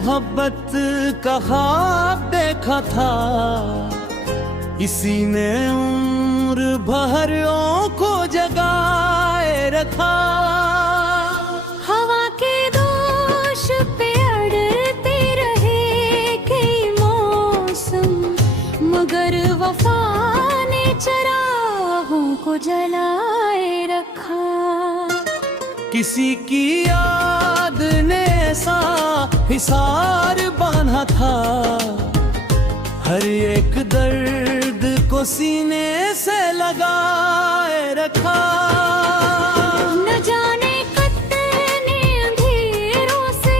मोहब्बत का ख्वाब देखा था, इसी ने उम्र भरों को जगाए रखा। हवा के दोष पे अड़ते रहे कई मौसम, मगर वफा ने चरागों को जलाए रखा। किसी की याद ने ऐसा हिसार बांधा था, हर एक दर्द को सीने से लगाए रखा। न जाने कितने अंधेरों से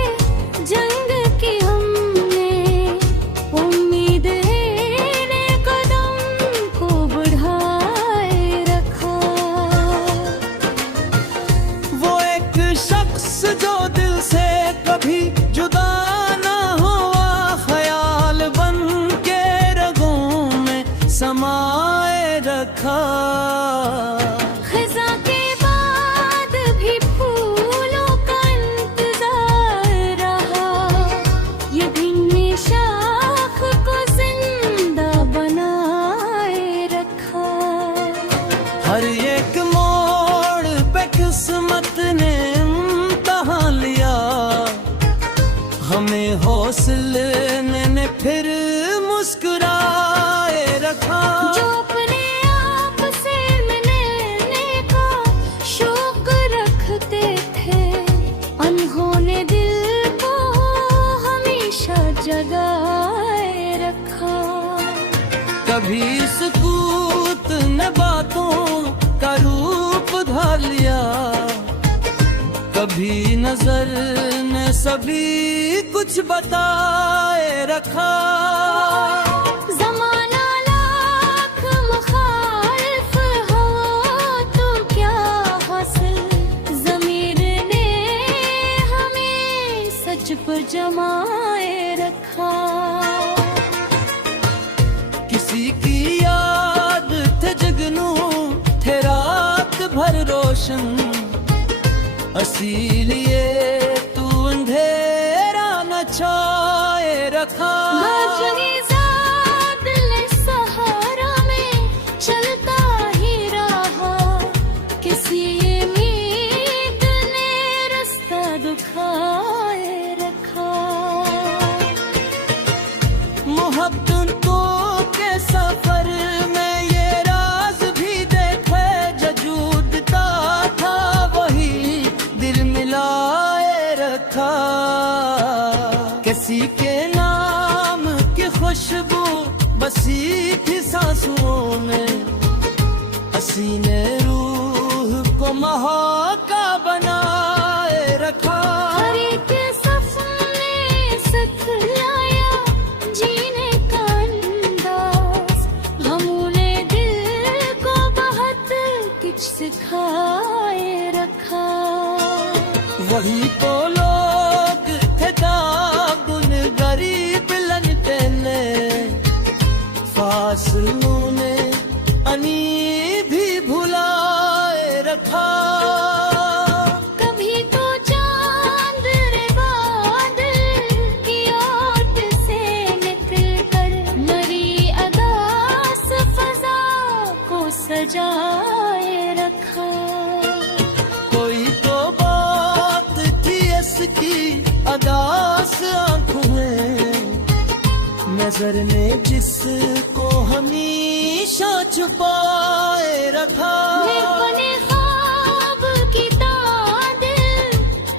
जंग की हमने, उम्मीद ने कदम को बढ़ाए रखा। वो एक शख्स जो दिल से कभी जुदा ना हुआ, ख्याल बन के रगों में समाए रखा। खज़ां के बाद भी फूलों का इंतजार रहा, ये भीनी शाख को जिंदा बनाए रखा। हर एक मोड़ पे किस्मत ने इम्तिहान लिया, हमें हौसले ने फिर मुस्कुराए रखा। जो अपने आप से मिलने का शौक रखते थे, अनहोने दिल को हमेशा जगाए रखा। कभी सुकूत ने बातों का रूप धार लिया, कभी नजर ने सभी कुछ बताए रखा। ज़माना लाख मुखालिफ हो तो क्या हासिल, ज़मीर ने हमें सच पर जमाए रखा। किसी की याद थे जगनू थे रात भर रोशन, इसीलिए तू अंधेरा न छाए रखा। सहारा में चलता ही रहा, किसी उम्मीद ने रास्ता दिखाए रखा। मोहब्बतों के सफर में ये राज भी देखे, जजूदता था वही दिल मिलाए रखा। किसी के नाम की खुशबू बसी थी सांसों में, हसी ने रूह को महका बनाए रखा। हर एक सपने सिखलाया जीने का अंदाज, गमों ने दिल को बहुत कुछ सिखाए रखा। वही तो लोग थे दागुन गरीब लनटे ने, फासलों ने अनी भी भुलाए रखा। कभी तो चांद रे बादल की ओट से निकल कर, मरी अदास फजा को सजाए रखा। कोई तो बात थी इसकी अदास आंखों में, नजर ने जिसको हमेशा छुपाए रखा। अपने ख्वाब की तादिल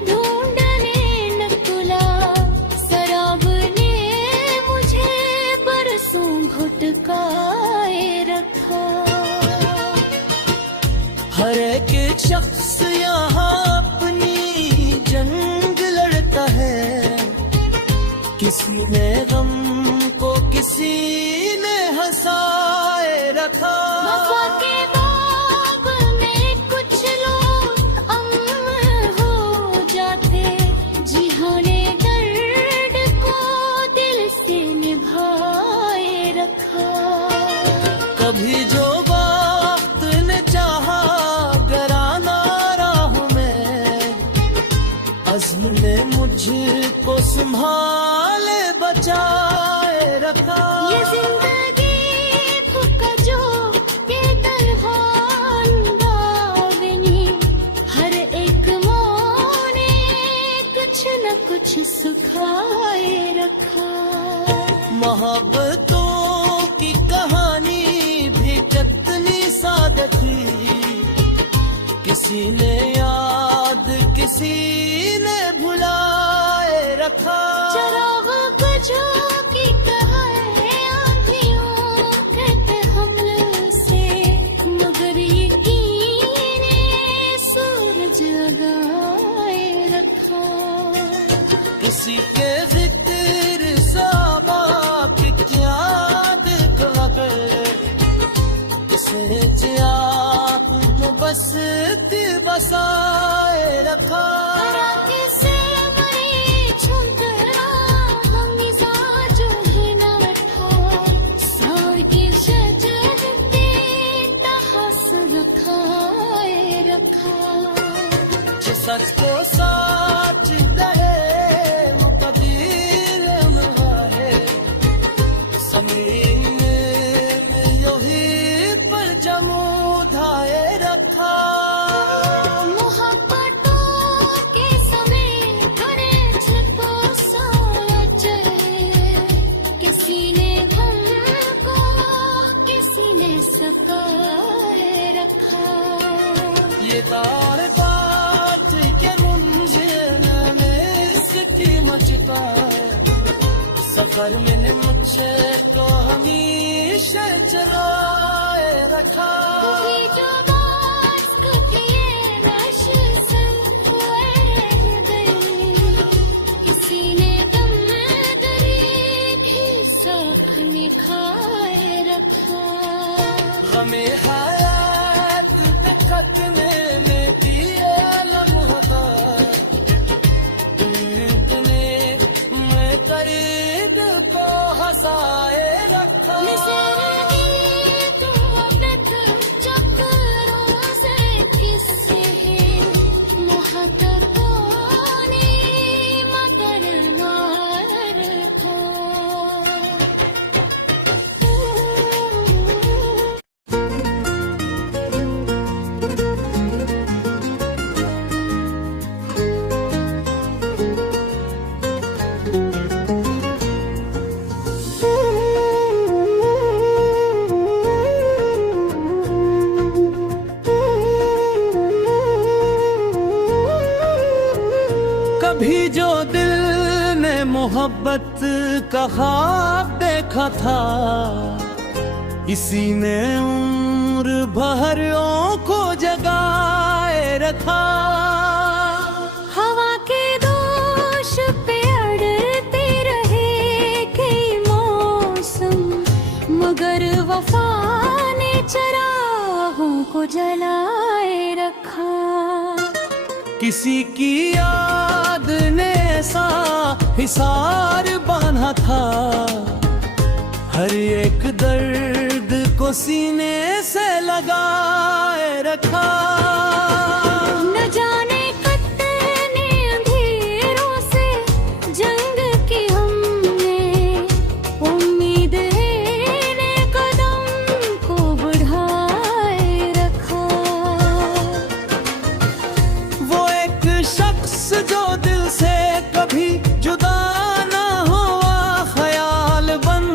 ढूंढने निकला, शराब ने मुझे बरसों भटकाए रखा। हर एक शख्स यहाँ अपनी जंग लड़ता है, किसी ने गम को किसी ने हंसाए रखा। वफा के बाग में कुछ लोग अम्न हो जाते, जिन्होंने दर्द को दिल से निभाए रखा। कभी जो वक्त ने चाहा गराना राह में, अज़्म ने मुझको संभाल मोहब्बतों की कहानी भी कितनी सादा थी, किसी ने याद किसी ने भुलाए रखा। चराग बुझो की कहा है आंधियों कहते हमलों से, मगर यकीन ने सूरज लगाए रखा। किसी के जिक्र साबा की याद कर, किसे चाक में बसती बसाए रखा। किसे मरे छुंकरा हम मिजाज ही न रखा, सार की शजरते तहस रखाए रखा। जो सच को सच रहे वो कबीर है, जमीन में यही पर जमू धाए रखा। मोहब्बतों के समय बड़े छपो सोच है, किसी ने हमको किसी ने सताए रखा। ये तार बात के मुंजिल में इसकी मचता है, सफर में मुझे तो हमेशा चलाए रखा। कभी जो बात कभी ये रश संग हुए गई, किसी ने गम दरी भी साख में खाए रखा। हमें हयात पे खतने में दिए लम्हा, इतने मैं करीब को हंसाए रखा। कभी जो दिल ने मोहब्बत का ख्वाब देखा था, इसी ने उम्र भरों को जगाए रखा। हवा के दोष पे अड़ते रहे कई मौसम, मगर वफा ने चरागों को जलाए रखा। किसी की याद ने ऐसा हिसार बांधा था, हर एक दर्द को सीने से लगाए रखा। न जाने कितने अंधेरों से जंग की हमने, उम्मीद है ने कदम को बढ़ाए रखा। वो एक शख्स जो दिल से कभी जुदा ना हुआ, ख्याल बन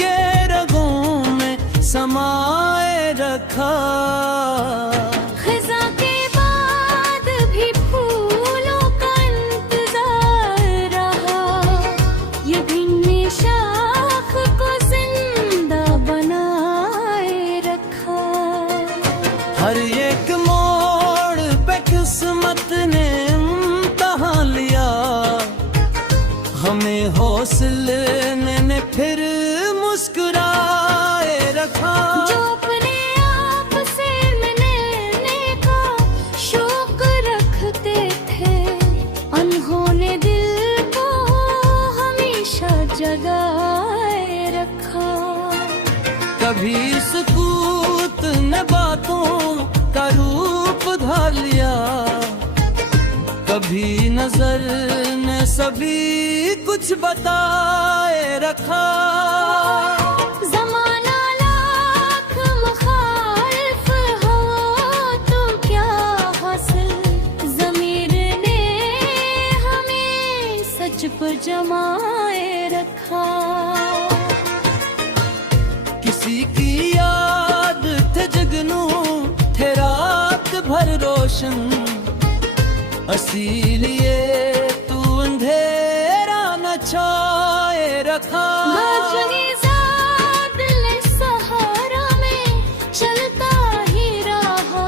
के रगों में समाए रखा। खज़ां के बाद भी फूलों का इंतजार रहा, ये भिन्न शाख को जिंदा बनाए रखा। हर एक मोड़ पे किस्मत ने इम्तिहान लिया, हमें हौसले ने फिर मुस्कुराए रखा। जो अपने आप से मिलने का शौक रखते थे, उन्होंने दिल को हमेशा जगाए रखा। कभी सुकूत ने बातों का रूप धार लिया, कभी नजर ने सभी कुछ बताए रखा। ज़माना लाख मुखालिफ हो तो क्या हासिल, ज़मीर ने हमें सच पर जमाए रखा। रोशन, इसीलिए तू अंधेरा न छाए रखा। सहारा में चलता ही रहा,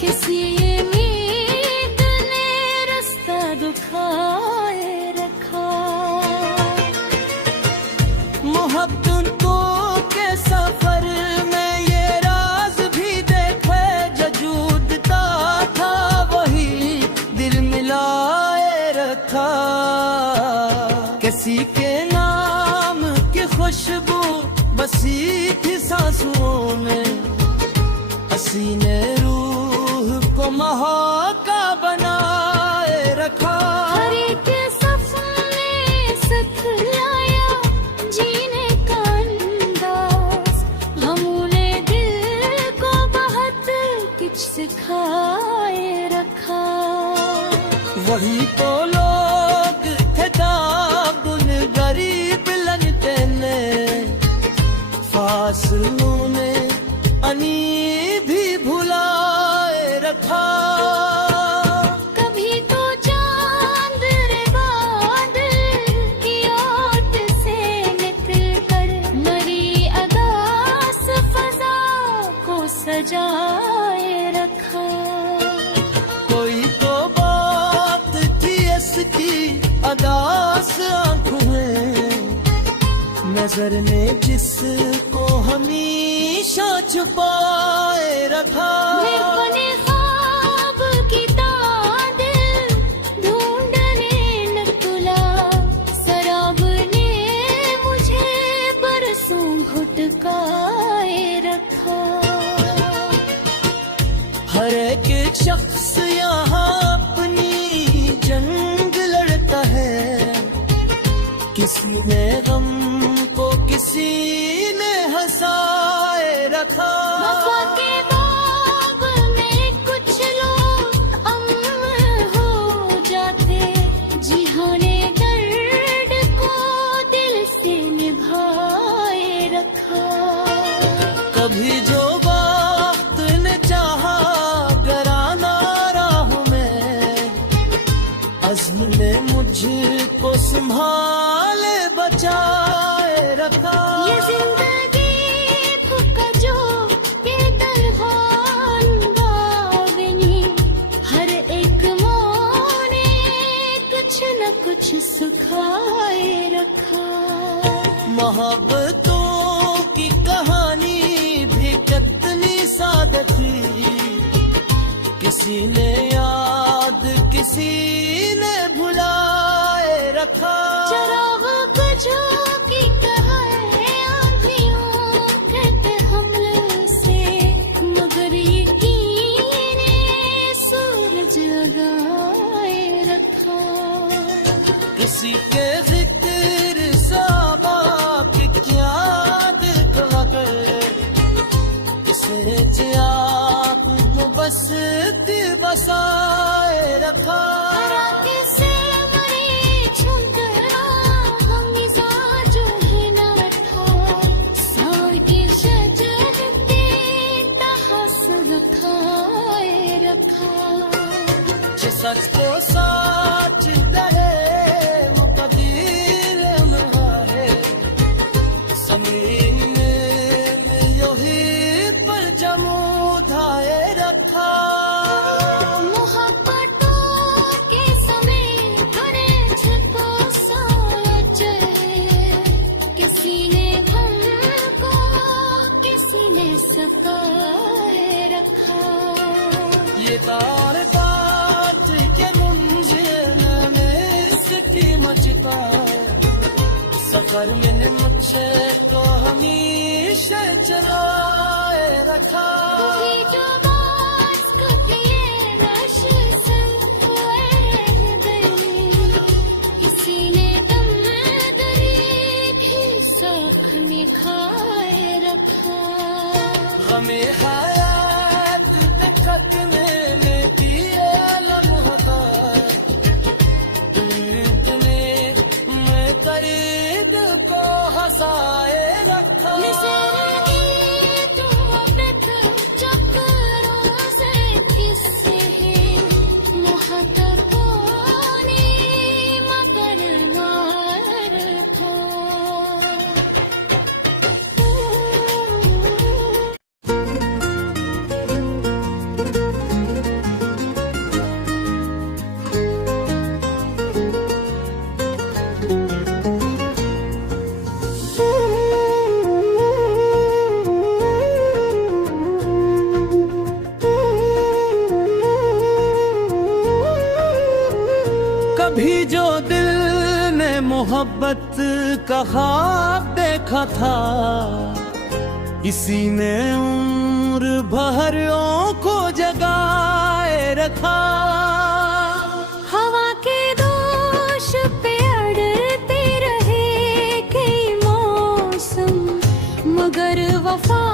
किसी उम्मीद ने रास्ता दुखाए रखा। मोहब्बतों के सफर में ये राज भी देखे, जजूदता था वही दिल मिलाए रखा। किसी के नाम की खुशबू बसी थी सांसों में, हसी ने रूह को महका बनाए रखा। हर एक सपने सिखलाया जीने का अंदाज, गमों ने दिल को बहुत कुछ सिखाए रखा। वही तो लोग थे दाबुल गरीब लनते ने, फासलों ने अनी भी भुलाए रखा। कभी तो चांद रे बादल की ओट से निकल कर मरी अदास फजा को सजाए रखा। कोई तो बात थी इसकी अदास आंखों में, नजर ने जिसको हमेशा छुपाए रखा। अपने ख्वाब की तादिल ढूंढने निकला, शराब ने मुझे बरसों भटकाए रखा। हर एक शख्स यहाँ अपनी जंग लड़ता है, किसी ने गम को किसी ने हंसाए रखा। वफा के बाब में कुछ लोग अमर हो जाते, जिन्होंने दर्द को दिल से निभाए रखा। कभी जो वक्त ने चाहा गराना राहों में, अज़्म ने मुझको संभाले बचाए रखा। ये जिंदगी का जो बेदरहान बावनी, हर एक मोने कुछ न कुछ सिखाए रखा। मोहब्बतों की कहानी भी कितनी सादा थी, किसी ने याद किसी ने भुलाए रखा। चराग बुझो की कहानी आँखियों कहते हमले से, मगर यकीन ने सूरज जगाए रखा। किसी के जिक्र साबा के क्या दिखला कर, किसे चाक बस बसाए रखा। सच को साच रहे मुकदीर है, समीन में योही पर जमू धाए रखा। मोहब्बतों के समय भरे छतो सोच, किसी ने हमको किसी ने सताए रखा। ये तार के गुंजन में इसकी मचता, सफर में मुझे को हमेशा चलाए रखा। जो बात को किए रश से गई, किसी ने दम दरी भी साख में खाए रखा। हमें हयात पे खतने में दिए लम्हा, इतने मैं करीब को हंसाए रखा। तुम चक्रों से किससे मोहब्बत का ख्वाब देखा था, इसी ने उम्र भरियों को जगाए रखा। हवा के दोष पे अड़ते रहे कई मौसम, मगर वफा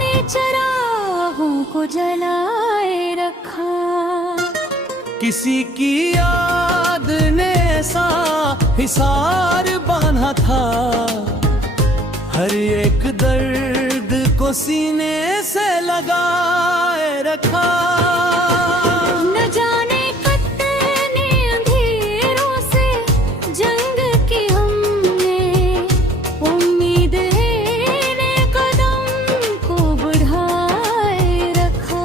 ने चरागों को जलाए रखा। किसी की याद ने ऐसा हिसार बांधा था, हर एक दर्द को सीने से लगाए रखा। न जाने कितने अंधेरों से जंग की हमने, उम्मीद है ने कदम को बढ़ाए रखा।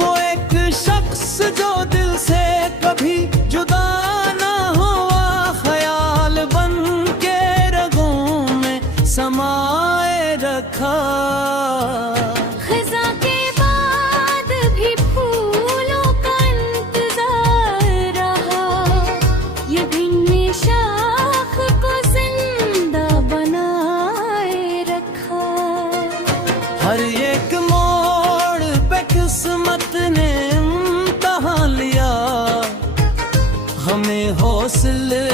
वो एक शख्स जो दिल से कभी जुदा ना हुआ, ख्याल बन के रगों में समाए रखा। खज़ां के बाद भी फूलों का इंतजार रहा, ये भिन्न शाख को जिंदा बनाए रखा। हर एक मोड़ पे किस्मत ने इम्तिहान लिया, हमें हौसले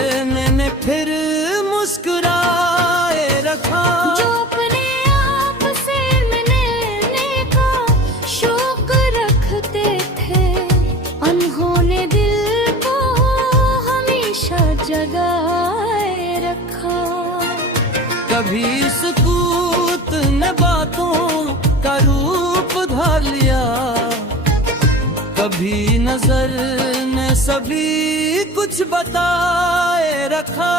ने फिर मुस्कुराए रखा। जो अपने आप से मिलने का शौक रखते थे, उन्होंने दिल को हमेशा जगाए रखा। कभी सुकूत ने बातों का रूप धार लिया, कभी नजर ने सभी कुछ बताए रखा।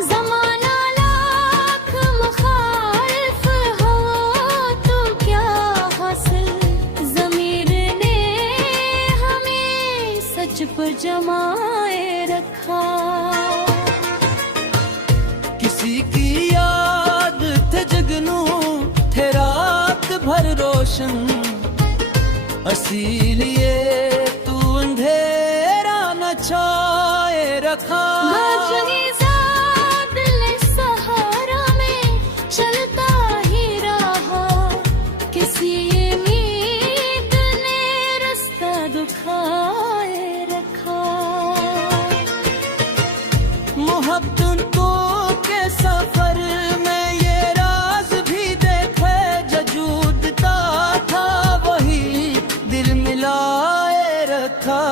ज़माना लाख मुखालिफ हो तो क्या हासिल, ज़मीर ने हमें सच पर जमाए रखा। किसी की याद थे जगनू थे रात भर रोशन, इसीलिए तू अंधेरा न छाए रखा। सहारा में चलता ही रहा, किसी उम्मीद ने रास्ता दुखाए रखा। मोहब्बतों के सफर में ये राज भी देखे, जो जूझता था वही दिल मिलाए रखा।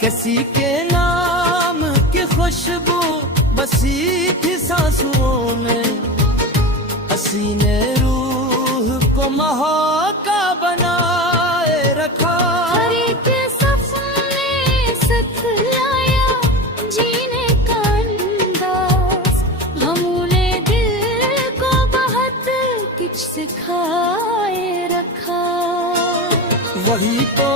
किसी के नाम की खुशबू बसी थी सांसों में, हसी ने रूह को महका बनाए रखा। हर एक सपने सतलाया जीने का अंदाज, हमने दिल को बहुत कुछ सिखाए रखा। वही तो